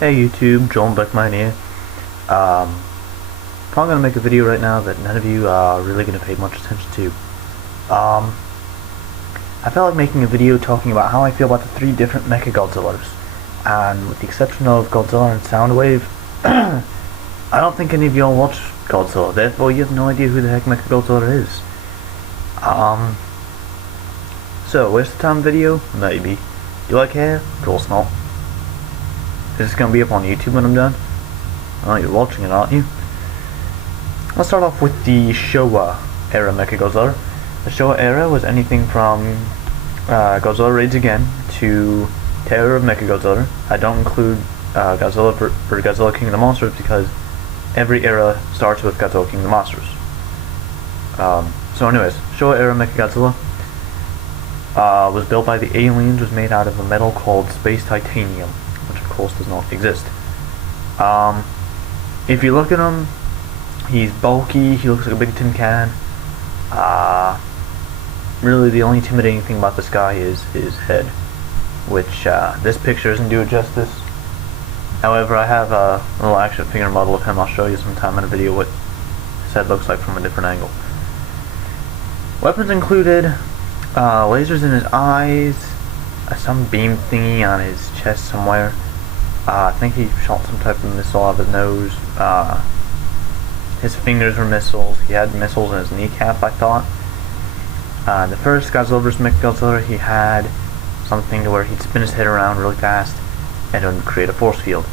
Hey YouTube, Joel Beckmine here. Probably gonna make a video right now that none of you are really gonna pay much attention to. I felt like making a video talking about how I feel about the three different Mechagodzillas, and with the exception of Godzilla and Soundwave, I don't think any of y'all watch Godzilla, therefore you have no idea who the heck Mechagodzilla is. So, waste of time video? Maybe. You like hair? Of course not. Is this gonna be up on YouTube when I'm done? Oh, you're watching it, aren't you? Let's start off with the Showa era Mechagodzilla. The Showa era was anything from Godzilla Raids Again to Terror of Mechagodzilla. I don't include Godzilla for Godzilla King of the Monsters because every era starts with Godzilla King of the Monsters. So anyways, Showa era Mechagodzilla was built by the aliens, was made out of a metal called space titanium, which of course does not exist. If you look at him, he's bulky, he looks like a big tin can. Really the only intimidating thing about this guy is his head, which this picture doesn't do it justice. However, I have a little action figure model of him. I'll show you sometime in a video what his head looks like from a different angle. Weapons included lasers in his eyes, some beam thingy on his chest somewhere. I think he shot some type of missile out of his nose. His fingers were missiles. He had missiles in his kneecap, I thought. The first Godzilla vs. Mechagodzilla, he had something to where he'd spin his head around really fast and it would create a force field.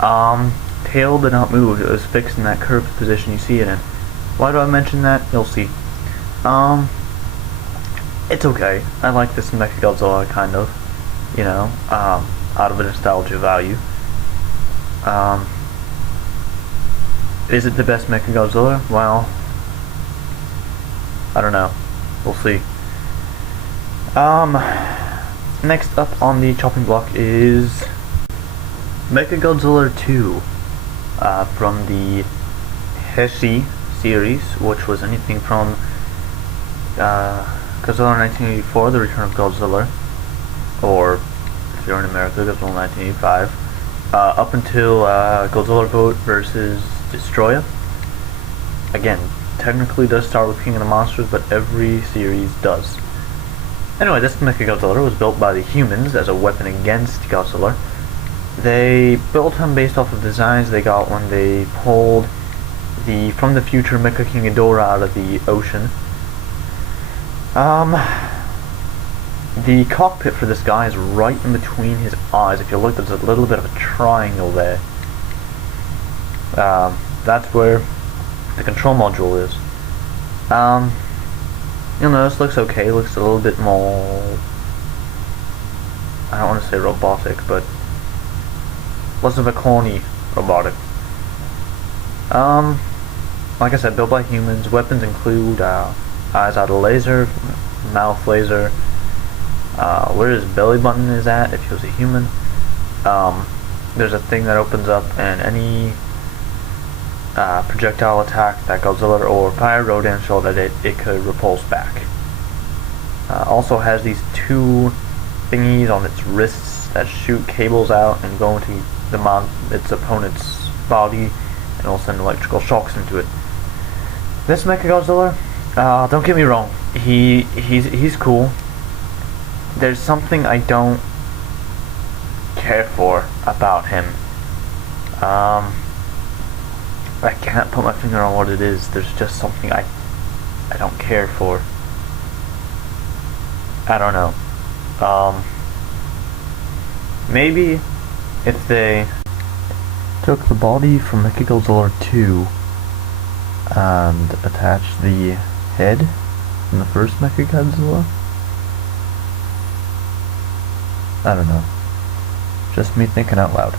Tail did not move. It was fixed in that curved position you see it in. Why do I mention that? You'll see. It's okay. I like this Mechagodzilla, kind of. You know, out of a nostalgia value. Is it the best Mechagodzilla? Well, I don't know. We'll see. Next up on the chopping block is Mechagodzilla 2 from the Heisei series, which was anything from Godzilla 1984, The Return of Godzilla, or if you're in America, Godzilla 1985, up until Godzilla vs. Destroyer. Again, technically does start with King of the Monsters, but every series does. Anyway, this Mechagodzilla was built by the humans as a weapon against Godzilla. They built him based off of designs they got when they pulled the From the Future Mecha King Ghidorah out of the ocean. The cockpit for this guy is right in between his eyes. If you look, there's a little bit of a triangle there. That's where the control module is. You'll notice looks okay. Looks a little bit more, I don't want to say robotic, but less of a corny robotic. Like I said, built by humans. Weapons include eyes out of laser, mouth laser, where his belly button is at if he was a human. There's a thing that opens up and any projectile attack that Godzilla or Fire Rodan shot at it could repulse back. Also has these two thingies on its wrists that shoot cables out and go into its opponent's body and will send electrical shocks into it. This Mechagodzilla, don't get me wrong, he's cool. There's something I don't care for about him. I can't put my finger on what it is. There's just something I don't care for. I don't know. Maybe if they took the body from Mechagodzilla 2 and attached the head from the first Mechagodzilla. I don't know. Just me thinking out loud.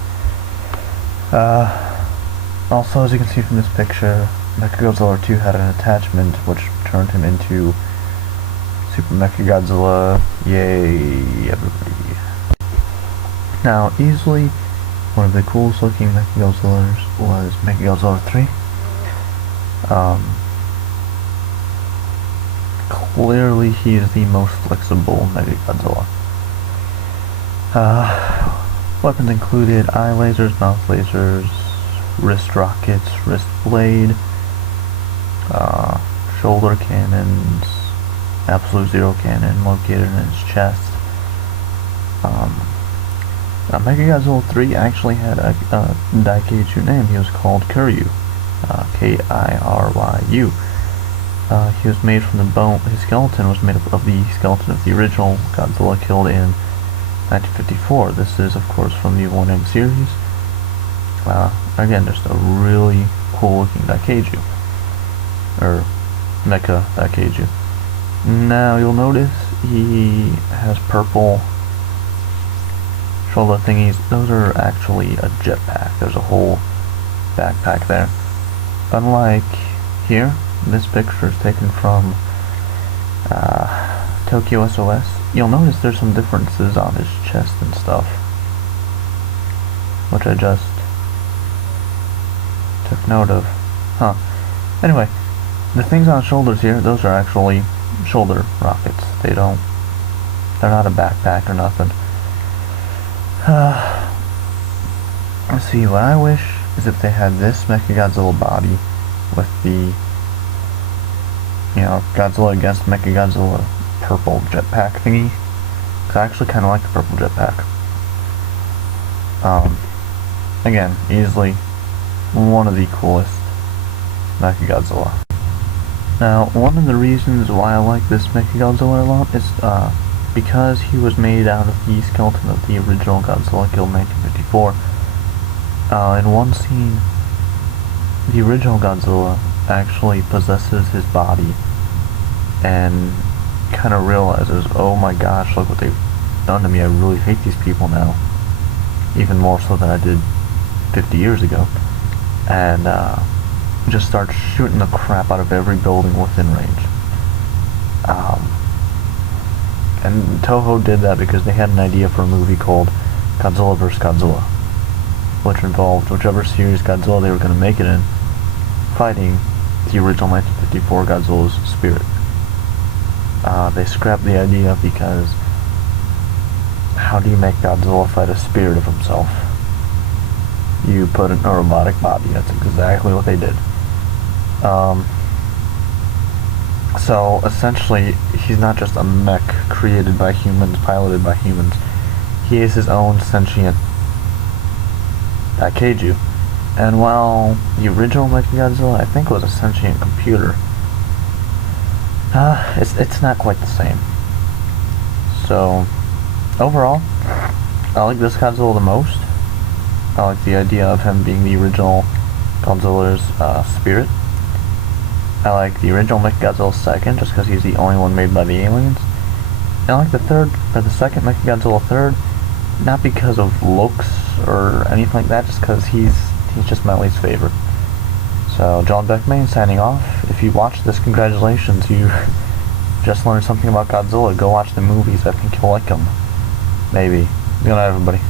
Also, as you can see from this picture, Mechagodzilla 2 had an attachment which turned him into Super Mechagodzilla. Yay, everybody. Now, easily one of the coolest looking Mechagodzillas was Mechagodzilla 3. Clearly, he is the most flexible Mechagodzilla. Weapons included eye lasers, mouth lasers, wrist rockets, wrist blade, shoulder cannons, absolute zero cannon located in his chest. Mechagodzilla 3 actually had a Daikeiju name. He was called Kiryu, Kiryu. He was made from the bone. His skeleton was made up of the skeleton of the original Godzilla killed in 1954. This is, of course, from the 1M series. Again, just a really cool-looking Daikeiju, or Mecha Daikeiju. Now you'll notice he has purple shoulder thingies. Those are actually a jetpack. There's a whole backpack there. Unlike here, this picture is taken from Tokyo SOS. You'll notice there's some differences on his chest and stuff, which I just took note of. Anyway, the things on his shoulders here, those are actually shoulder rockets. They're not a backpack or nothing. Let's see, what I wish is if they had this Mechagodzilla body with the, Godzilla against Mechagodzilla purple jetpack thingy. Cause I actually kind of like the purple jetpack. Again, easily one of the coolest Mechagodzilla. Now, one of the reasons why I like this Mechagodzilla a lot is because he was made out of the skeleton of the original Godzilla killed in 1954. In one scene, the original Godzilla actually possesses his body and kind of realizes, oh my gosh, look what they've done to me. I really hate these people now. Even more so than I did 50 years ago. And just starts shooting the crap out of every building within range. And Toho did that because they had an idea for a movie called Godzilla vs. Godzilla, which involved whichever series Godzilla they were going to make it in, fighting the original 1954 Godzilla's spirit. They scrapped the idea because how do you make Godzilla fight a spirit of himself? You put in a robotic body. That's exactly what they did. So essentially, he's not just a mech created by humans, piloted by humans. He is his own sentient Daikeiju. And while the original Mechagodzilla, I think, was a sentient computer, it's not quite the same. So, overall, I like this Godzilla the most. I like the idea of him being the original Godzilla's spirit. I like the original Mechagodzilla second, just because he's the only one made by the aliens. And I like the second Mechagodzilla third, not because of looks or anything like that, just because he's just my least favorite. So, John Beckman signing off. If you watched this, congratulations, you just learned something about Godzilla. Go watch the movies, I think you'll like them. Maybe. Good night, everybody.